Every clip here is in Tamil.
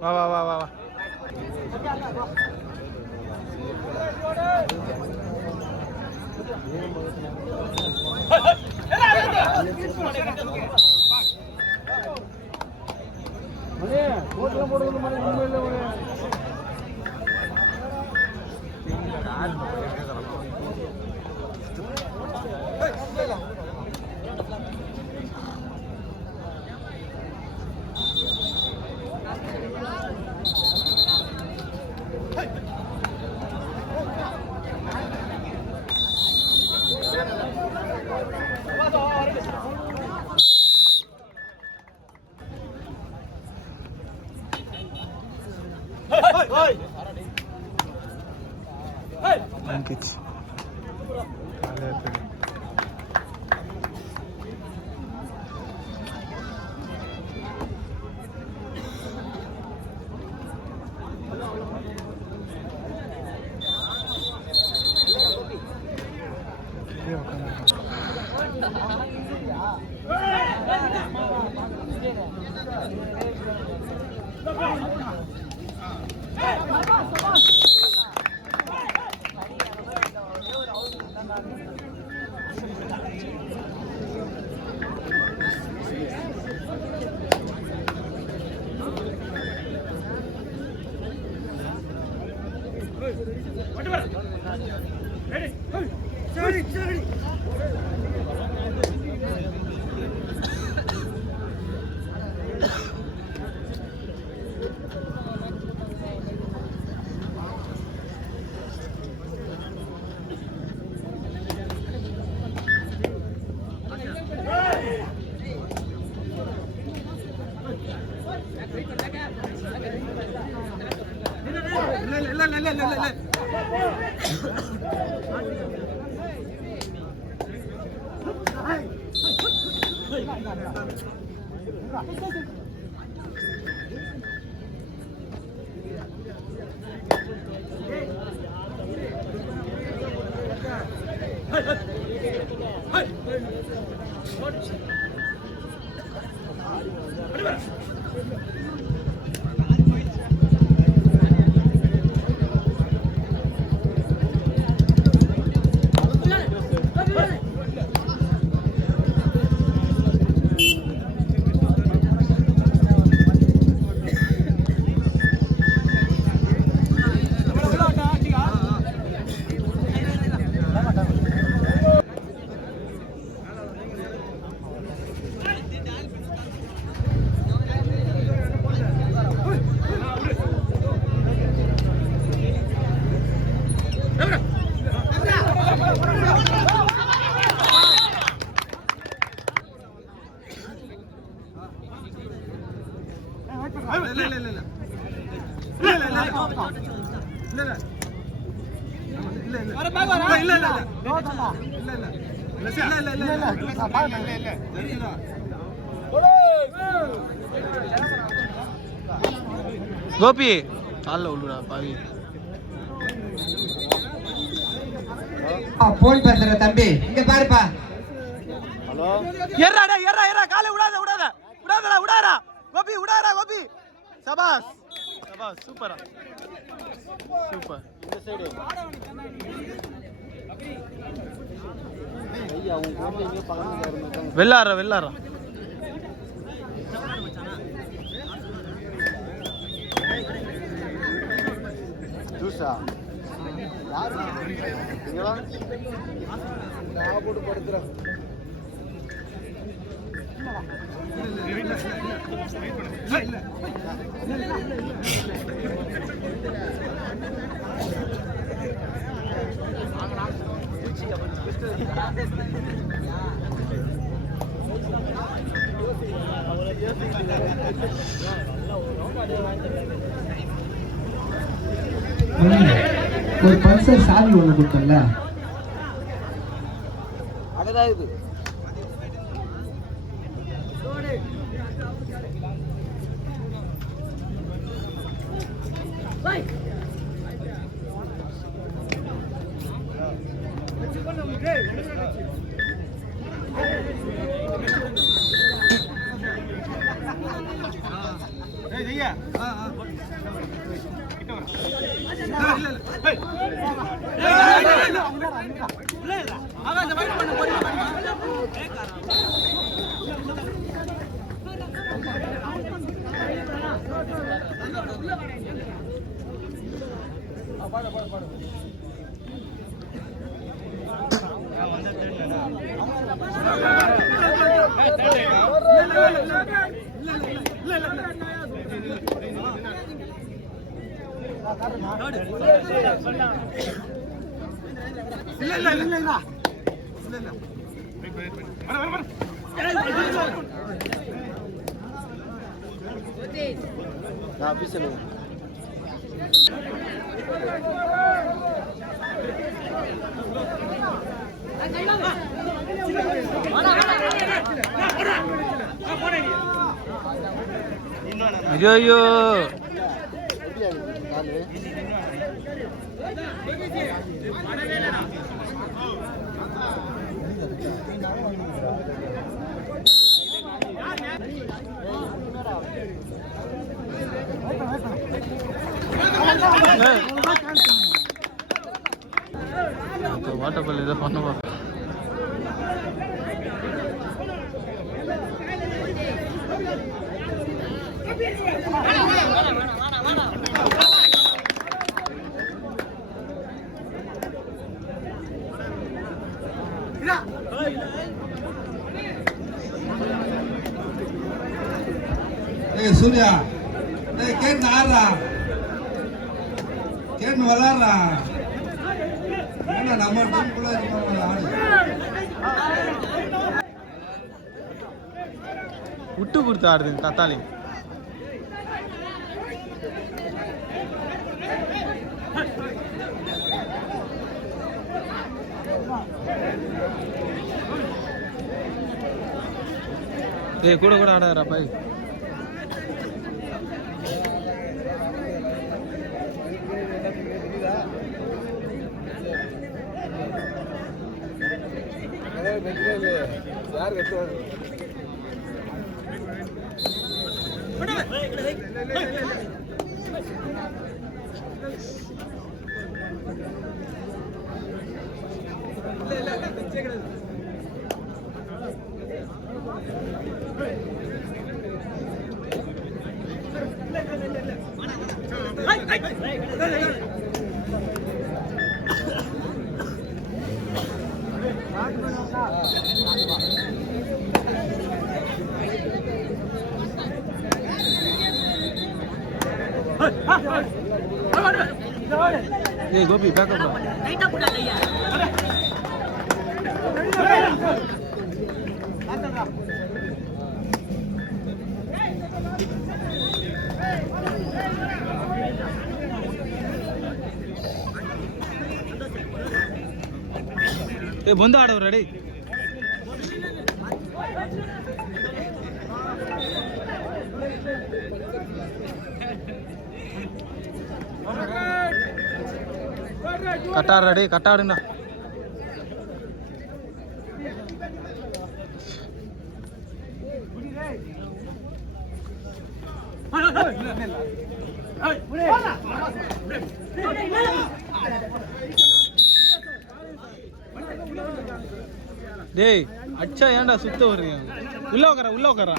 வா வா வா வா வா Kids. கோபி கால்ல உள்ளடா பாவி. போன் பேசுற தம்பி இங்க பாருப்பா. ஹலோ ஏறடா ஏறா ஏறா காலை விடாத விடாத விடாதடா விடாதடா சபாஸ் சபாஸ் சூப்பரா சூப்பர் இந்த சைடு வெள்ளாடுறா ஜூஸா யாரு நான் போட்டு படுத்துறேன் ஒரு பல்சர் சாவி ஒண்ணு கொடுத்தல அங்கதான் இது நான் பேசல ஐயோ வாட்டர் பால் இதை பண்ணுவா சூர்யா கேட்டு ஆடுறா கேட்டு விளாடுறா ஏன்னா நம்ம டீமுக்குள்ள ஆடு விட்டு கொடுத்து ஆடுது தத்தாளி ஏய் கூட கூட ஆடாதடா பாய் யார் கட்டுவாரு ஏய் கோபி பேக்கப் ஏய் ಬಂದು ಆಡೋ ರೆಡಿ கட்டார் ரெடி கட்டாடுண்ணா டேய் அச்சா ஏன்டா சுத்த வருங்க உள்ள உட்கார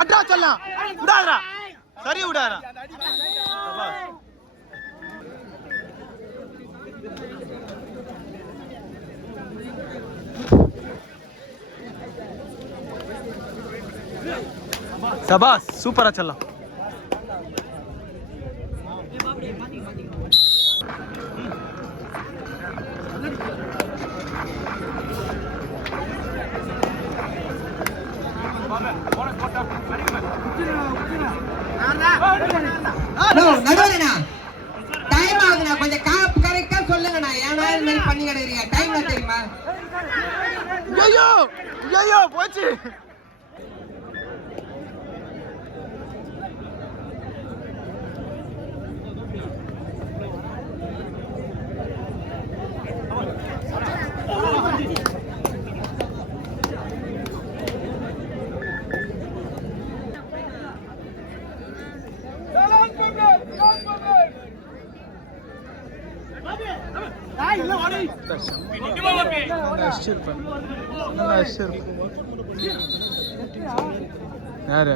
அட்ரா சொல்லலாம் விடாதடா சரி விடாதடா சபாஸ் சூப்பரா சொல்லலாம் டைம் ஆகுதுண்ணா கொஞ்சம் கரெக்டா சொல்லுங்கண்ணா ஏன்னா இது மாதிரி பண்ணி கிடைக்கிறீங்க டைம் தெரியுமா ஐயோ போச்சு யாரு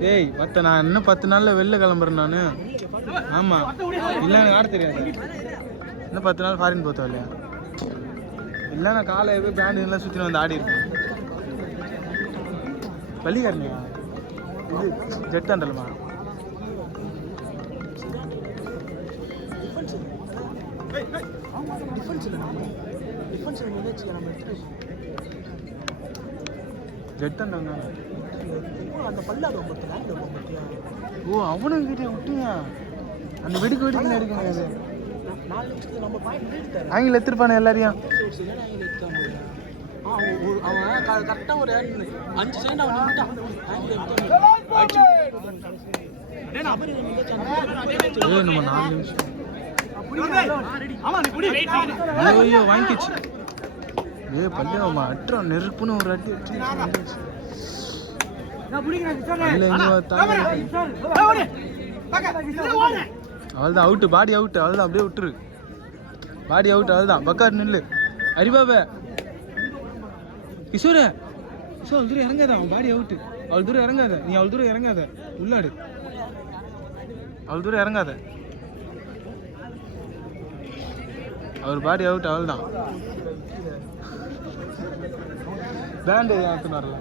டேய் நான் இன்னும் 10 நாள்ல வெளில கிளம்புறேன் நானு ஆமா இல்ல எனக்கு ஆட தெரியாது இன்னும் 10 நாள் ஃபாரின் போத்தோம் இல்லையா இல்ல நான் காலையவே பேண்ட் எல்லாம் சுத்தின வந்து ஆடி இருக்கேன் பள்ளிக்காரனியா இது ஜெட்டாண்டலமா ஜெட்டாண்டாங்க ஓ அவனும் கிட்டே விட்டீங்க அந்த வெடிக்க எடுக்கணும் ஆங்கில எடுத்துருப்பானே எல்லாரையும் நம்ம 4 நிமிஷம் ஐயோ வாங்கிச்சு பள்ளியாமா அட்டம் நெருப்புன்னு ஒரு அடி அவள்தான் அவுட்டு பாடி அவுட்டு அவள்தான் அப்படியே விட்டுரு பாடி அவுட் அவள்தான் பக்கார் நில்லு அரிபாபே கிஷோரே அவள் தூரம் இறங்காத அவன் பாடி அவுட்டு அவள் தூரம் இறங்காத நீ அவள் தூரம் இறங்காத உள்ளாடு அவள் தூரம் இறங்காத அவர் பாடி அவுட் அவள் தான் பேண்ட் எடுத்துன்னு வரல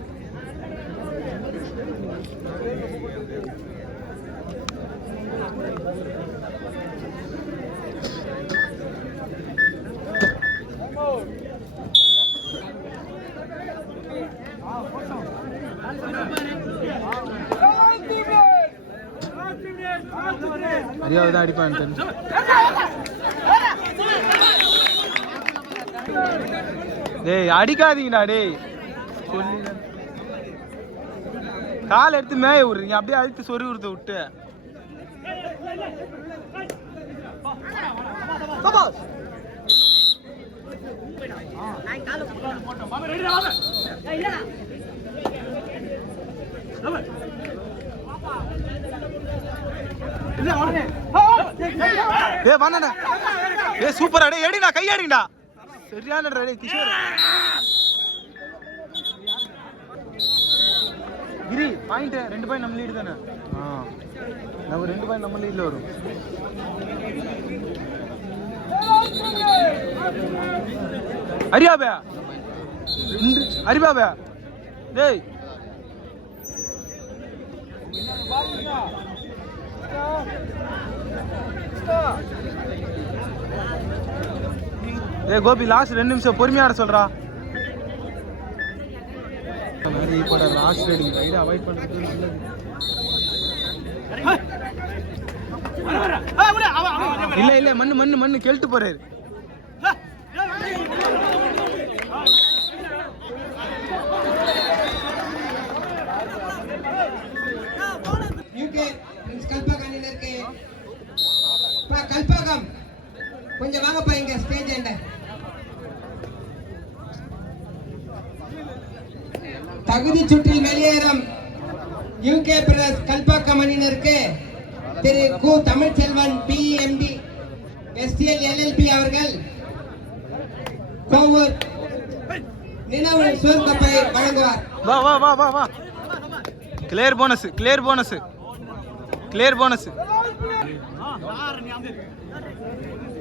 அரியாவது தான் அடிப்பான்னு தெரிஞ்சு டேய் அடிக்காதீங்கடா டேய் சொல்லி கால் எடுத்து மேய விடுறீங்க அப்படியே அழுத்து சொறி விடுறத விட்டு ஏ வாடா ஏ சூப்பரா டேய் எடிடா கை அடிங்கடா சரியான டேய் கிஷோர் கிரி பாயிண்ட் 2 பாயிண்ட் நம்ம லீட் தானே நம்ம 2 பாயிண்ட் நம்ம லீட்ல வரும் அரியாபே அரிபாபே டேய் ஏ கோபி லாஸ்ட் 2 நிமிஷம் பொறுமையா ஆட சொல்றா மாதிரி இப்போ லாஸ்ட் ரைடிங் ரைடு அவாய்ட் பண்ணுறது நல்லது இல்ல இல்ல மண்ணு மண்ணு மண்ணு கெழுட்டு போறாரு. யூகே கல்பாக்கம் அணியினருக்கு கல்பாக்கம் கொஞ்சம் வாங்கப்பா இங்க ஸ்டேஜ் எண்ட. தகுதி சுற்றில் வெளியேறும் யூகே பிரதர்ஸ் கல்பாக்கம் அணியினருக்கு திரு கு தமிழ்ச்செல்வன் PMD STL LLP அவர்கள் கோவூர் நினைவு சுவர்கப்பை வழங்குவார். வா வா வா வா வா. Clear bonus clear bonus clear bonus.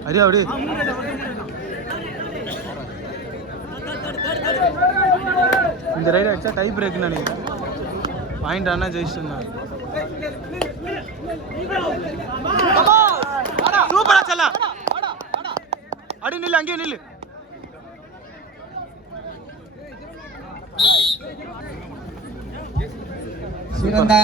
அடியா அப்படி இந்த ரைடு அடிச்சா டை பிரேக்னு நினைக்கிறேன். பாயிண்ட் ஆனால் ஜெயிச்சிருந்தான். சூப்பரா செல்லா. அடி நில்லு அங்கேயே நில்லு. சிறந்த